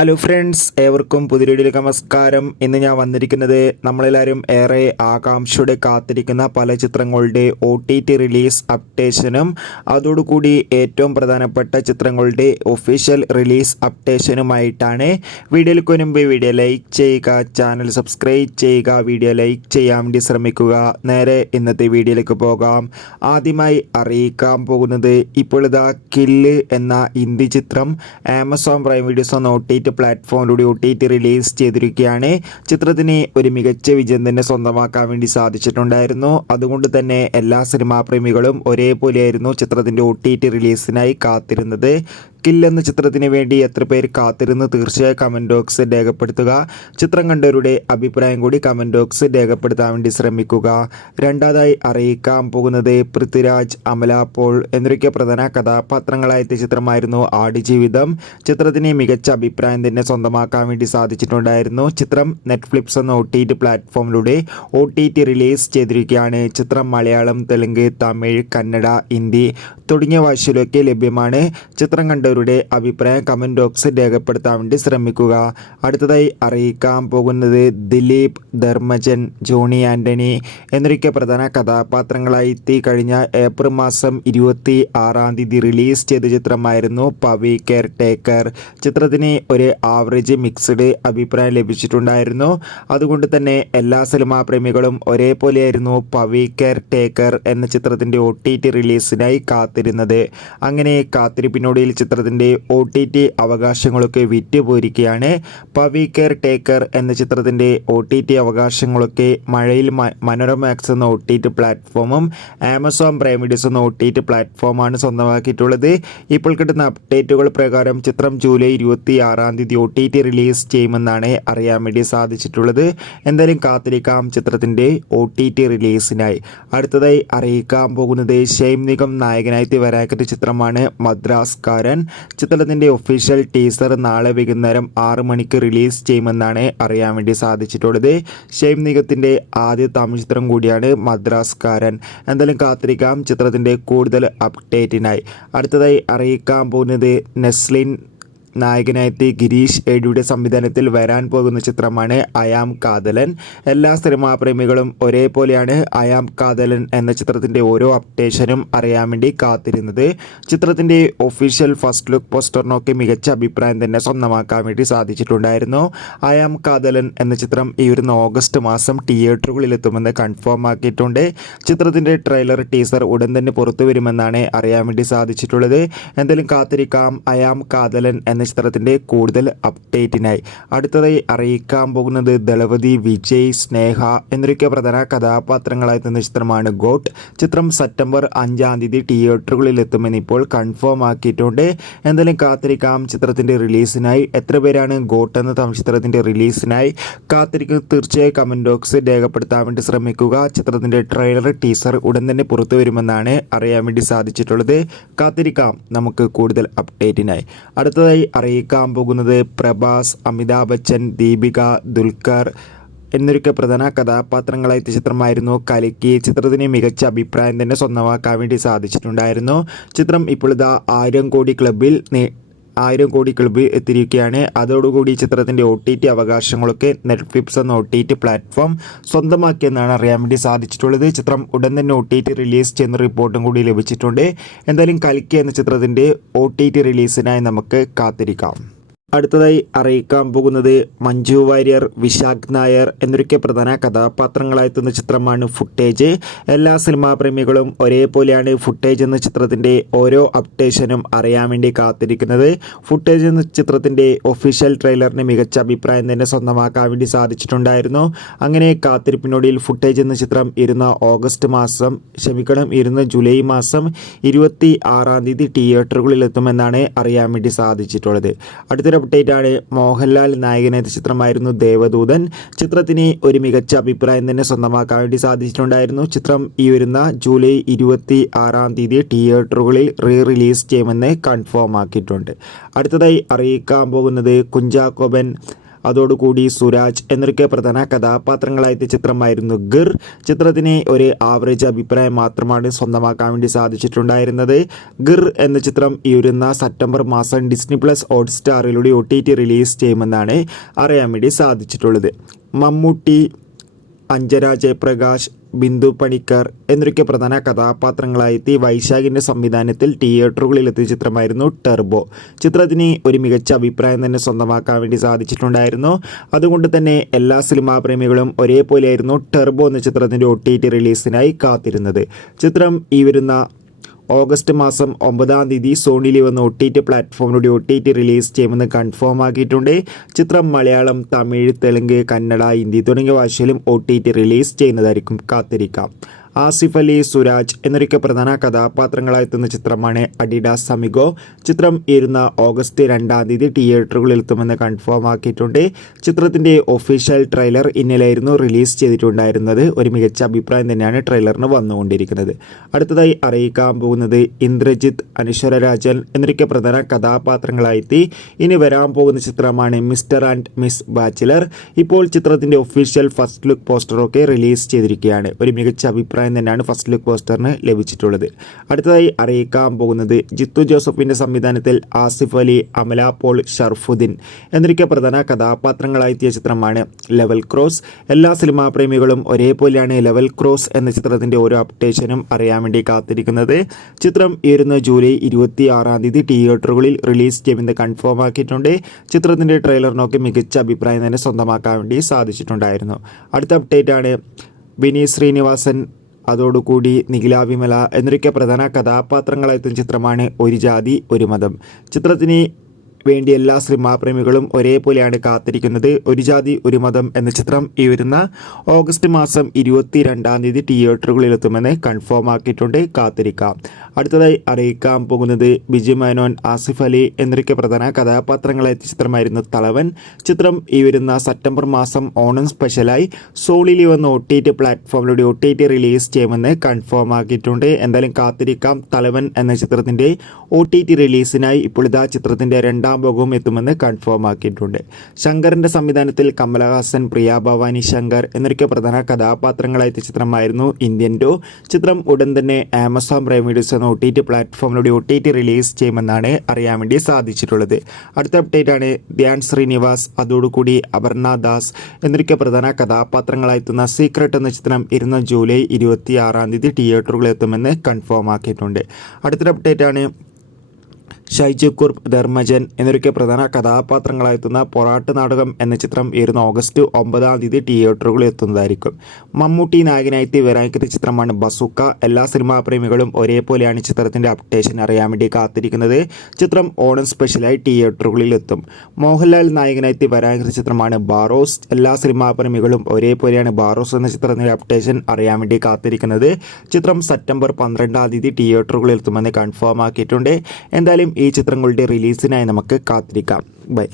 Hello friends, ഏവർക്കും പുതിയ വീഡിയോയിലേക്ക് നമസ്കാരം. ഇന്ന് ഞാൻ വന്നിരിക്കുന്നത് നമ്മളെല്ലാവരും ഏറെ ആകാംക്ഷയോടെ കാത്തിരിക്കുന്ന പല ചിത്രങ്ങളുടെ OTT റിലീസ് അപ്ഡേഷനും അതോടുകൂടി ഏറ്റവും പ്രധാനപ്പെട്ട ചിത്രങ്ങളുടെ ഒഫീഷ്യൽ റിലീസ് അപ്ഡേഷനുമായിട്ടാണ്. വീഡിയോയിലേക്ക് മുൻപ് വീഡിയോ ലൈക്ക് ചെയ്യുക, ചാനൽ സബ്സ്ക്രൈബ് ചെയ്യുക, വീഡിയോ ലൈക്ക് ചെയ്യാൻ വേണ്ടി ശ്രമിക്കുക. നേരെ ഇന്നത്തെ വീഡിയോയിലേക്ക് പോകാം. ആദ്യമായി അറിയിക്കാൻ പോകുന്നത് ഇപ്പോഴിതാ കില്ല് എന്ന ഹിന്ദി ചിത്രം Amazon prime videos OTT പ്ലാറ്റ്ഫോമിലൂടെ OTT release ചെയ്തിരിക്കുകയാണ്. ചിത്രത്തിന് ഒരു മികച്ച വിജയം തന്നെ സ്വന്തമാക്കാൻ വേണ്ടി സാധിച്ചിട്ടുണ്ടായിരുന്നു. അതുകൊണ്ട് തന്നെ എല്ലാ സിനിമാ പ്രേമികളും ഒരേപോലെയായിരുന്നു ചിത്രത്തിൻ്റെ OTT റിലീസിനായി കാത്തിരുന്നത്. കിൽ എന്ന ചിത്രത്തിന് വേണ്ടി എത്ര പേര് കാത്തിരുന്ന് തീർച്ചയായും കമൻറ്റ് ബോക്സിൽ രേഖപ്പെടുത്തുക. ചിത്രം കണ്ടവരുടെ അഭിപ്രായം കൂടി കമൻറ്റ് ബോക്സിൽ രേഖപ്പെടുത്താൻ വേണ്ടി ശ്രമിക്കുക. രണ്ടാമതായി അറിയിക്കാൻ പോകുന്നത് പൃഥ്വിരാജ്, അമല പോൾ എന്നൊക്കെ പ്രധാന കഥാപാത്രങ്ങളായ ചിത്രമായിരുന്നു ആടുജീവിതം. ചിത്രത്തിന് മികച്ച അഭിപ്രായം തന്നെ സ്വന്തമാക്കാൻ വേണ്ടി സാധിച്ചിട്ടുണ്ടായിരുന്നു. ചിത്രം നെറ്റ്ഫ്ലിക്സ് എന്ന OTT പ്ലാറ്റ്ഫോമിലൂടെ OTT റിലീസ് ചെയ്തിരിക്കുകയാണ്. ചിത്രം മലയാളം, തെലുങ്ക്, തമിഴ്, കന്നഡ, ഹിന്ദി തുടങ്ങിയ ഭാഷയിലൊക്കെ ലഭ്യമാണ്. ചിത്രം കണ്ടവരുടെ അഭിപ്രായം കമൻറ്റ് ബോക്സിൽ രേഖപ്പെടുത്താൻ വേണ്ടി ശ്രമിക്കുക. അടുത്തതായി അറിയിക്കാൻ പോകുന്നത് ദിലീപ്, ധർമ്മജൻ, ജോണി ആൻ്റണി എന്നൊക്കെ പ്രധാന കഥാപാത്രങ്ങളായി കഴിഞ്ഞ ഏപ്രിൽ മാസം 26 റിലീസ് ചെയ്ത ചിത്രമായിരുന്നു പവി കെയർ ടേക്കർ. ചിത്രത്തിന് ഒരു ആവറേജ് മിക്സ്ഡ് അഭിപ്രായം ലഭിച്ചിട്ടുണ്ടായിരുന്നു. അതുകൊണ്ട് തന്നെ എല്ലാ സിനിമാ പ്രേമികളും ഒരേപോലെയായിരുന്നു പവി കെയർ ടേക്കർ എന്ന ചിത്രത്തിൻ്റെ OTT റിലീസിനായി കാത്തിരുന്നത്. അങ്ങനെ കാത്തിരിപ്പിനൊടുവിൽ ചിത്രത്തിൻ്റെ OTT അവകാശങ്ങളൊക്കെ വിറ്റുപോയിരിക്കുകയാണ്. പവി കെയർ ടേക്കർ എന്ന ചിത്രത്തിൻ്റെ OTT അവകാശങ്ങളൊക്കെ മഴയിൽ മനോരമാക്സ് എന്ന OTT പ്ലാറ്റ്ഫോമും ആമസോൺ പ്രൈം വീഡിയോസ് എന്ന OTT പ്ലാറ്റ്ഫോമാണ് സ്വന്തമാക്കിയിട്ടുള്ളത്. ഇപ്പോൾ കിട്ടുന്ന അപ്ഡേറ്റുകൾ പ്രകാരം ചിത്രം ജൂലൈ 26 OTT റിലീസ് ചെയ്യുമെന്നാണ് അറിയാൻ വേണ്ടി സാധിച്ചിട്ടുള്ളത്. എന്തായാലും കാത്തിരിക്കാം ചിത്രത്തിൻ്റെ OTT റിലീസിനായി. അടുത്തതായി അറിയിക്കാൻ പോകുന്നത് ഷെയ്ൻ നിഗം നായകനായി വരാക്കിയ ചിത്രമാണ് മദ്രാസ്കാരൻ. ചിത്രത്തിൻ്റെ ഒഫീഷ്യൽ ടീസർ നാളെ വൈകുന്നേരം 6 മണിക്ക് റിലീസ് ചെയ്യുമെന്നാണ് അറിയാൻ വേണ്ടി സാധിച്ചിട്ടുള്ളത്. ഷെയ്ൻ നിഗത്തിൻ്റെ ആദ്യ തമിഴ് ചിത്രം കൂടിയാണ് മദ്രാസ്കാരൻ. എന്തായാലും കാത്തിരിക്കാം ചിത്രത്തിൻ്റെ കൂടുതൽ അപ്ഡേറ്റിനായി. അടുത്തതായി അറിയിക്കാൻ പോകുന്നത് നെസ്ലിൻ നായകനായി ഗിരീഷ് ഏഡിയുടെ സംവിധാനത്തിൽ വരാൻ പോകുന്ന ചിത്രമാണ് അയാം കാതലൻ. എല്ലാ സിനിമാ പ്രേമികളും ഒരേപോലെയാണ് അയാം കാതലൻ എന്ന ചിത്രത്തിൻ്റെ ഓരോ അപ്ഡേഷനും അറിയാൻ വേണ്ടി കാത്തിരുന്നത്. ചിത്രത്തിൻ്റെ ഒഫീഷ്യൽ ഫസ്റ്റ് ലുക്ക് പോസ്റ്ററിനൊക്കെ മികച്ച അഭിപ്രായം തന്നെ സ്വന്തമാക്കാൻ വേണ്ടി സാധിച്ചിട്ടുണ്ടായിരുന്നു. അയാം കാതലൻ എന്ന ചിത്രം ഈ ഒരു ഓഗസ്റ്റ് മാസം തിയേറ്ററുകളിൽ എത്തുമെന്ന് കൺഫേം ആക്കിയിട്ടുണ്ട്. ചിത്രത്തിൻ്റെ ട്രെയിലർ ടീസർ ഉടൻ തന്നെ പുറത്തു വരുമെന്നാണ് അറിയാൻ വേണ്ടി സാധിച്ചിട്ടുള്ളത്. എന്തായാലും കാത്തിരിക്കാം അയാം കാതലൻ എന്ന ചിത്രത്തിൻ്റെ കൂടുതൽ അപ്ഡേറ്റിനായി. അടുത്തതായി അറിയിക്കാൻ പോകുന്നത് ദളപതി, വിജയ്, സ്നേഹ എന്നൊക്കെ പ്രധാന കഥാപാത്രങ്ങളായി ചിത്രമാണ് ഗോട്ട്. ചിത്രം സെപ്റ്റംബർ 5 തിയേറ്ററുകളിൽ എത്തുമെന്ന് ഇപ്പോൾ കൺഫേം ആക്കിയിട്ടുണ്ട്. എന്തായാലും കാത്തിരിക്കാം ചിത്രത്തിൻ്റെ റിലീസിനായി. എത്ര പേരാണ് ഗോട്ട് എന്ന തമിഴ് ചിത്രത്തിൻ്റെ റിലീസിനായി കാത്തിരിക്കുക? തീർച്ചയായും കമൻറ്റ് ബോക്സിൽ രേഖപ്പെടുത്താൻ വേണ്ടി ശ്രമിക്കുക. ചിത്രത്തിൻ്റെ ട്രെയിലർ ടീസർ ഉടൻ തന്നെ പുറത്തു വരുമെന്നാണ് അറിയാൻ വേണ്ടി സാധിച്ചിട്ടുള്ളത്. കാത്തിരിക്കാം നമുക്ക് കൂടുതൽ അപ്ഡേറ്റിനായി. അടുത്തതായി അറിയിക്കാൻ പോകുന്നത് പ്രഭാസ്, അമിതാഭ് ബച്ചൻ, ദീപിക, ദുൽഖർ എന്നൊക്കെ പ്രധാന കഥാപാത്രങ്ങളായ ചിത്രമായിരുന്നു കൽക്കി. ചിത്രത്തിന് മികച്ച അഭിപ്രായം തന്നെ സ്വന്തമാക്കാൻ വേണ്ടി സാധിച്ചിട്ടുണ്ടായിരുന്നു. ചിത്രം ഇപ്പോൾ 1000 കോടി ക്ലബിൽ എത്തിയിരിക്കുകയാണ്. അതോടുകൂടി ചിത്രത്തിൻ്റെ OTT അവകാശങ്ങളൊക്കെ നെറ്റ്ഫ്ലിക്സ് എന്ന OTT പ്ലാറ്റ്ഫോം സ്വന്തമാക്കിയെന്നാണ് അറിയാൻ വേണ്ടി സാധിച്ചിട്ടുള്ളത്. ചിത്രം ഉടൻ തന്നെ OTT റിലീസ് ചെയ്യുന്ന റിപ്പോർട്ടും കൂടി ലഭിച്ചിട്ടുണ്ട്. എന്തായാലും കൽക്കി എന്ന ചിത്രത്തിൻ്റെ OTT റിലീസിനായി നമുക്ക് കാത്തിരിക്കാം. അടുത്തതായി അറിയിക്കാൻ പോകുന്നത് മഞ്ജു വാര്യർ, വിശാഖ് നായർ എന്നൊക്കെ പ്രധാന കഥാപാത്രങ്ങളായെത്തുന്ന ചിത്രമാണ് ഫുട്ടേജ്. എല്ലാ സിനിമാ പ്രേമികളും ഒരേപോലെയാണ് ഫുട്ടേജ് എന്ന ചിത്രത്തിൻ്റെ ഓരോ അപ്ഡേഷനും അറിയാൻ വേണ്ടി കാത്തിരിക്കുന്നത്. ഫുട്ടേജ് എന്ന ചിത്രത്തിൻ്റെ ഒഫീഷ്യൽ ട്രെയിലറിന് മികച്ച അഭിപ്രായം തന്നെ സ്വന്തമാക്കാൻ വേണ്ടി സാധിച്ചിട്ടുണ്ടായിരുന്നു. അങ്ങനെ കാത്തിരിപ്പിനൊടുവിൽ ഫുട്ടേജ് എന്ന ചിത്രം ജൂലൈ മാസം 26 തിയേറ്ററുകളിൽ എത്തുമെന്നാണ് അറിയാൻ വേണ്ടി സാധിച്ചിട്ടുള്ളത്. അടുത്തൊരു അപ്ഡേറ്റ് ആണ് മോഹൻലാൽ നായകനായ ചിത്രമായിരുന്നു ദേവദൂതൻ. ചിത്രത്തിന് ഒരു മികച്ച അഭിപ്രായം തന്നെ സ്വന്തമാക്കാൻ വേണ്ടി സാധിച്ചിട്ടുണ്ടായിരുന്നു. ചിത്രം ഈ വരുന്ന ജൂലൈ 26 തിയേറ്ററുകളിൽ റിലീസ് ചെയ്യുമെന്ന് കൺഫേം ആക്കിയിട്ടുണ്ട്. അടുത്തതായി അറിയിക്കാൻ പോകുന്നത് കുഞ്ചാക്കോ ബോബൻ അതോടുകൂടി സുരാജ് എന്നൊക്കെ പ്രധാന കഥാപാത്രങ്ങളായ ചിത്രമായിരുന്നു ഗിർ. ചിത്രത്തിന് ഒരു ആവറേജ് അഭിപ്രായം മാത്രമാണ് സ്വന്തമാക്കാൻ വേണ്ടി സാധിച്ചിട്ടുണ്ടായിരുന്നത്. ഗിർ എന്ന ചിത്രം ഈ വരുന്ന സെപ്റ്റംബർ മാസം ഡിസ്നി പ്ലസ് ഹോട്ട്സ്റ്റാറിലൂടെ OTT റിലീസ് ചെയ്യുമെന്നാണ് അറിയാൻ വേണ്ടി സാധിച്ചിട്ടുള്ളത്. മമ്മൂട്ടി, അഞ്ജന ജയപ്രകാശ്, ബിന്ദു പണിക്കർ എന്നൊക്കെ പ്രധാന കഥാപാത്രങ്ങളായി വൈശാഖിൻ്റെ സംവിധാനത്തിൽ തിയേറ്ററുകളിലെത്തിയ ചിത്രമായിരുന്നു ടെർബോ. ചിത്രത്തിന് ഒരു മികച്ച അഭിപ്രായം തന്നെ സ്വന്തമാക്കാൻ വേണ്ടി സാധിച്ചിട്ടുണ്ടായിരുന്നു. അതുകൊണ്ട് തന്നെ എല്ലാ സിനിമാ പ്രേമികളും ഒരേപോലെയായിരുന്നു ടെർബോ എന്ന ചിത്രത്തിൻ്റെ OTT റിലീസിനായി കാത്തിരുന്നത്. ചിത്രം ഈ വരുന്ന ഓഗസ്റ്റ് മാസം 9-ാം തീയതി സോണിയിൽ വന്ന് OTT പ്ലാറ്റ്ഫോമിലൂടെ OTT റിലീസ് ചെയ്യുമെന്ന് കൺഫേം ആക്കിയിട്ടുണ്ട്. ചിത്രം മലയാളം, തമിഴ്, തെലുങ്ക്, കന്നഡ, ഹിന്ദി തുടങ്ങിയ ഭാഷയിലും OTT റിലീസ് ചെയ്യുന്നതായിരിക്കും. കാത്തിരിക്കാം. ആസിഫ് അലി, സുരാജ് എന്നൊക്കെ പ്രധാന കഥാപാത്രങ്ങളായെത്തുന്ന ചിത്രമാണ് അഡിഡാസ് അമിഗോ. ചിത്രം ഇരുന്ന ഓഗസ്റ്റ് 2-ാം തീയതി തിയേറ്ററുകളിൽ എത്തുമെന്ന് കൺഫേം ആക്കിയിട്ടുണ്ട്. ചിത്രത്തിൻ്റെ ഒഫീഷ്യൽ ട്രെയിലർ ഇന്നലെയായിരുന്നു റിലീസ് ചെയ്തിട്ടുണ്ടായിരുന്നത്. ഒരു മികച്ച അഭിപ്രായം തന്നെയാണ് ട്രെയിലറിന് വന്നുകൊണ്ടിരിക്കുന്നത്. അടുത്തതായി അറിയിക്കാൻ പോകുന്നത് ഇന്ദ്രജിത്ത്, അനശ്വര രാജൻ എന്നൊക്കെ പ്രധാന കഥാപാത്രങ്ങളായി ഇനി വരാൻ പോകുന്ന ചിത്രമാണ് മിസ്റ്റർ ആൻഡ് മിസ് ബാച്ചിലർ. ഇപ്പോൾ ചിത്രത്തിൻ്റെ ഒഫീഷ്യൽ ഫസ്റ്റ് ലുക്ക് പോസ്റ്ററൊക്കെ റിലീസ് ചെയ്തിരിക്കുകയാണ്. ഒരു മികച്ച അഭിപ്രായം തന്നെയാണ് ഫസ്റ്റ് ലുക്ക് പോസ്റ്ററിന് ലഭിച്ചിട്ടുള്ളത്. അടുത്തതായി അറിയിക്കാൻ പോകുന്നത് ജിത്തു ജോസഫിന്റെ സംവിധാനത്തിൽ ആസിഫ് അലി, അമല പോൾ, ഷർഫുദ്ദീൻ എന്നൊക്കെ പ്രധാന കഥാപാത്രങ്ങളായെത്തിയ ചിത്രമാണ് ലെവൽ ക്രോസ്. എല്ലാ സിനിമാ പ്രേമികളും ഒരേപോലെയാണ് ലെവൽ ക്രോസ് എന്ന ചിത്രത്തിന്റെ ഓരോ അപ്ഡേഷനും അറിയാൻ വേണ്ടി കാത്തിരിക്കുന്നത്. ചിത്രം ഇരുന്ന ജൂലൈ 26-ാം തീയതി തിയേറ്ററുകളിൽ റിലീസ് ചെയ്യുമെന്ന് കൺഫേം ആക്കിയിട്ടുണ്ട്. ചിത്രത്തിന്റെ ട്രെയിലറിനൊക്കെ മികച്ച അഭിപ്രായം തന്നെ സ്വന്തമാക്കാൻ വേണ്ടി സാധിച്ചിട്ടുണ്ടായിരുന്നു. അടുത്ത അപ്ഡേറ്റ് ആണ് ബിനി ശ്രീനിവാസൻ, അതോടുകൂടി നിഖില വിമല എന്നൊക്കെ പ്രധാന കഥാപാത്രങ്ങളായെത്തുന്ന ചിത്രമാണ് ഒരു ജാതി ഒരു മതം. ചിത്രത്തിന് വേണ്ടി എല്ലാ സിനിമാ പ്രേമികളും ഒരേപോലെയാണ് കാത്തിരിക്കുന്നത്. ഒരു ജാതി ഒരു മതം എന്ന ചിത്രം ഈ വരുന്ന ഓഗസ്റ്റ് മാസം 22-ാം തീയതി തിയേറ്ററുകളിലെത്തുമെന്ന് കൺഫേം ആക്കിയിട്ടുണ്ട്. കാത്തിരിക്കാം. അടുത്തതായി അറിയിക്കാൻ പോകുന്നത് ബിജു മേനോൻ, ആസിഫ് അലി എന്നൊക്കെ പ്രധാന കഥാപാത്രങ്ങളായ ചിത്രമായിരുന്നു തലവൻ. ചിത്രം ഈ വരുന്ന സെപ്റ്റംബർ മാസം ഓണം സ്പെഷ്യലായി സോണിയിൽ വന്ന് OTT പ്ലാറ്റ്ഫോമിലൂടെ OTT റിലീസ് ചെയ്യുമെന്ന് കൺഫേം ആക്കിയിട്ടുണ്ട്. എന്തായാലും കാത്തിരിക്കാം. തലവൻ എന്ന ചിത്രത്തിൻ്റെ OTT റിലീസിനായി ഇപ്പോൾ ഇതാ ചിത്രത്തിൻ്റെ 2-ാം ഭാഗവും എത്തുമെന്ന് കൺഫേം ആക്കിയിട്ടുണ്ട്. ശങ്കറിന്റെ സംവിധാനത്തിൽ കമലഹാസൻ, പ്രിയ ഭവാനി ശങ്കർ എന്നൊക്കെ പ്രധാന കഥാപാത്രങ്ങളായ ചിത്രമായിരുന്നു ഇന്ത്യൻ 2. ചിത്രം ഉടൻ തന്നെ ആമസോൺ പ്രൈം വീഡിയോസ് എന്ന OTT പ്ലാറ്റ്ഫോമിലൂടെ OTT റിലീസ് ചെയ്യുമെന്നാണ് അറിയാൻ വേണ്ടി സാധിച്ചിട്ടുള്ളത്. അടുത്ത അപ്ഡേറ്റ് ആണ് ധ്യാൻ ശ്രീനിവാസ്, അതോടുകൂടി അപർണ ദാസ് എന്നൊക്കെ പ്രധാന കഥാപാത്രങ്ങളായെത്തുന്ന സീക്രട്ട് എന്ന ചിത്രം ഇരുന്ന ജൂലൈ 26-ാം തീയതി തിയേറ്ററുകളിൽ എത്തുമെന്ന് കൺഫേം ആക്കിയിട്ടുണ്ട്. അടുത്തൊരു അപ്ഡേറ്റ് ആണ് ഷൈജു കുർബ്, ധർമ്മജൻ എന്നൊക്കെ പ്രധാന കഥാപാത്രങ്ങളായെത്തുന്ന പൊറാട്ട് നാടകം എന്ന ചിത്രം ഇരുന്ന ഓഗസ്റ്റ് 9-ാം തീയതി തിയേറ്ററുകളിൽ എത്തുന്നതായിരിക്കും. മമ്മൂട്ടി നായകനായി വരാനിരിക്കുന്ന ചിത്രമാണ് ബസുക്ക. എല്ലാ സിനിമാ പ്രേമികളും ഒരേപോലെയാണ് ചിത്രത്തിൻ്റെ അപ്ഡേഷൻ അറിയാൻ വേണ്ടി കാത്തിരിക്കുന്നത്. ചിത്രം ഓണം സ്പെഷ്യലായി തിയേറ്ററുകളിൽ എത്തും. മോഹൻലാൽ നായകനായി വരാനിരിക്കുന്ന ചിത്രമാണ് ബാറോസ്. എല്ലാ സിനിമാ പ്രേമികളും ഒരേപോലെയാണ് ബാറോസ് എന്ന ചിത്രത്തിൻ്റെ അപ്ഡേഷൻ അറിയാൻ വേണ്ടി കാത്തിരിക്കുന്നത്. ചിത്രം സെപ്റ്റംബർ 12-ാം തീയതി തിയേറ്ററുകളിൽ എത്തുമെന്ന് കൺഫേം ആക്കിയിട്ടുണ്ട്. എന്തായാലും ഈ ചിത്രങ്ങളുടെ റിലീസിനായി നമുക്ക് കാത്തിരിക്കാം. ബൈ.